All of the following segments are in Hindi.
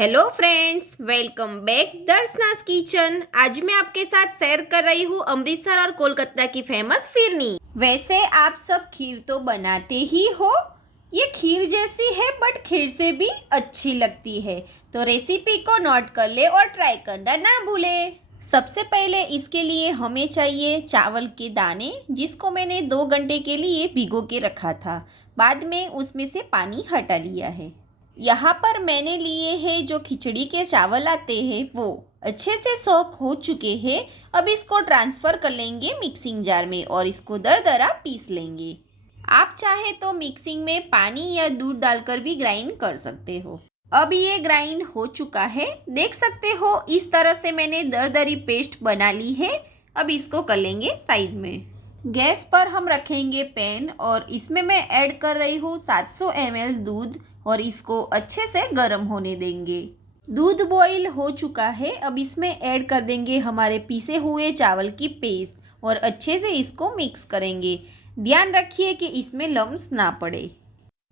Hello friends, welcome back Darshana's kitchen. आज मैं आपके साथ शेयर कर रही हूँ अमृतसर और कोलकाता की फेमस फिरनी। वैसे आप सब खीर तो बनाते ही हो, ये खीर जैसी है बट खीर से भी अच्छी लगती है। तो रेसिपी को नोट कर ले और ट्राई करना ना भूले। सबसे पहले इसके लिए हमें चाहिए चावल के दाने, जिसको मैंने 2 घंटे के लिए भिगो के रखा था। बाद में उसमें से पानी हटा लिया है। यहाँ पर मैंने लिए हैं जो खिचड़ी के चावल आते हैं, वो अच्छे से सोख हो चुके हैं। अब इसको ट्रांसफ़र कर लेंगे मिक्सिंग जार में और इसको दरदरा पीस लेंगे। आप चाहे तो मिक्सिंग में पानी या दूध डालकर भी ग्राइंड कर सकते हो। अब ये ग्राइंड हो चुका है, देख सकते हो। इस तरह से मैंने दरदरी पेस्ट बना ली है। अब इसको कर लेंगे साइड में। गैस पर हम रखेंगे पैन और इसमें मैं ऐड कर रही हूँ 700 ml दूध और इसको अच्छे से गर्म होने देंगे। दूध बॉईल हो चुका है। अब इसमें ऐड कर देंगे हमारे पीसे हुए चावल की पेस्ट और अच्छे से इसको मिक्स करेंगे। ध्यान रखिए कि इसमें लम्स ना पड़े।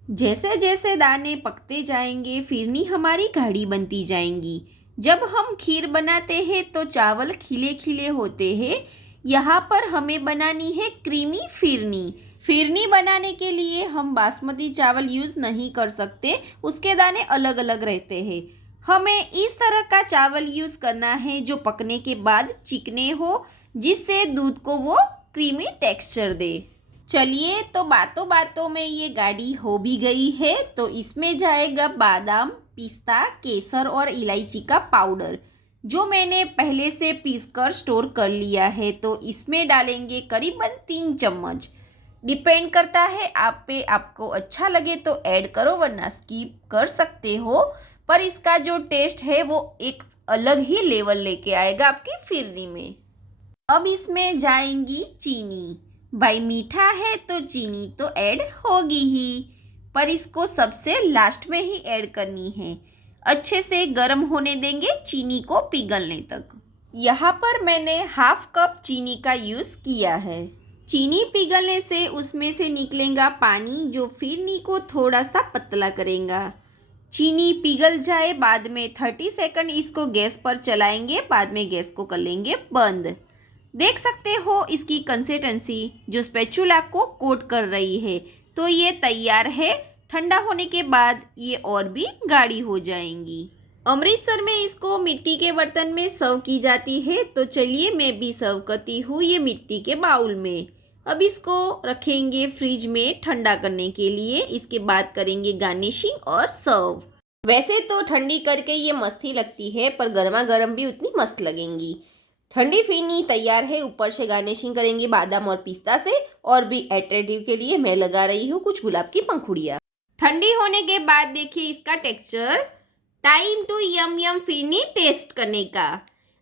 जैसे जैसे दाने पकते जाएंगे फिरनी हमारी गाढ़ी बनती जाएंगी। जब हम खीर बनाते हैं तो चावल खिले खिले होते हैं। यहाँ पर हमें बनानी है क्रीमी फिरनी। फिरनी बनाने के लिए हम बासमती चावल यूज़ नहीं कर सकते, उसके दाने अलग अलग रहते हैं। हमें इस तरह का चावल यूज़ करना है जो पकने के बाद चिकने हो, जिससे दूध को वो क्रीमी टेक्सचर दे। चलिए, तो बातों बातों में ये गाढ़ी हो भी गई है, तो इसमें जाएगा बादाम, पिस्ता, केसर और इलायची का पाउडर, जो मैंने पहले से पीसकर स्टोर कर लिया है। तो इसमें डालेंगे करीबन 3 चम्मच। डिपेंड करता है आप पे, आपको अच्छा लगे तो ऐड करो वरना स्किप कर सकते हो। पर इसका जो टेस्ट है वो एक अलग ही लेवल लेके आएगा आपकी फिरनी में। अब इसमें जाएंगी चीनी। भाई मीठा है तो चीनी तो ऐड होगी ही, पर इसको सबसे लास्ट में ही ऐड करनी है। अच्छे से गर्म होने देंगे चीनी को पिघलने तक। यहाँ पर मैंने हाफ कप चीनी का यूज़ किया है। चीनी पिघलने से उसमें से निकलेगा पानी, जो फिरनी को थोड़ा सा पतला करेगा। चीनी पिघल जाए बाद में 30 सेकंड इसको गैस पर चलाएंगे, बाद में गैस को कर लेंगे बंद। देख सकते हो इसकी कंसिस्टेंसी जो स्पैचुला को कोट कर रही है। तो ये तैयार है। ठंडा होने के बाद ये और भी गाढ़ी हो जाएंगी। अमृतसर में इसको मिट्टी के बर्तन में सर्व की जाती है। तो चलिए मैं भी सर्व करती हूँ ये मिट्टी के बाउल में। अब इसको रखेंगे फ्रिज में ठंडा करने के लिए। इसके बाद करेंगे गार्निशिंग और सर्व। वैसे तो ठंडी करके ये मस्त ही लगती है, पर गर्मा गर्म भी उतनी मस्त लगेंगी। ठंडी फिरनी तैयार है। ऊपर से गार्निशिंग करेंगे बादाम और पिस्ता से, और भी अट्रैक्टिव के लिए मैं लगा रही हूँ कुछ गुलाब की पंखुड़ियाँ। ठंडी होने के बाद देखिए इसका texture. Time to yum yum phirni taste करने का।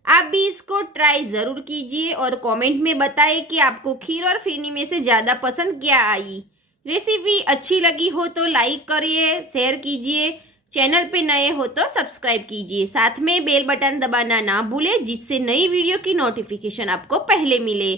आप भी इसको ट्राई ज़रूर कीजिए और कमेंट में बताएं कि आपको खीर और फिरनी में से ज़्यादा पसंद क्या आई। रेसिपी अच्छी लगी हो तो लाइक करिए, शेयर कीजिए। चैनल पे नए हो तो सब्सक्राइब कीजिए। साथ में बेल बटन दबाना ना भूलें, जिससे नई वीडियो की नोटिफिकेशन आपको पहले मिले।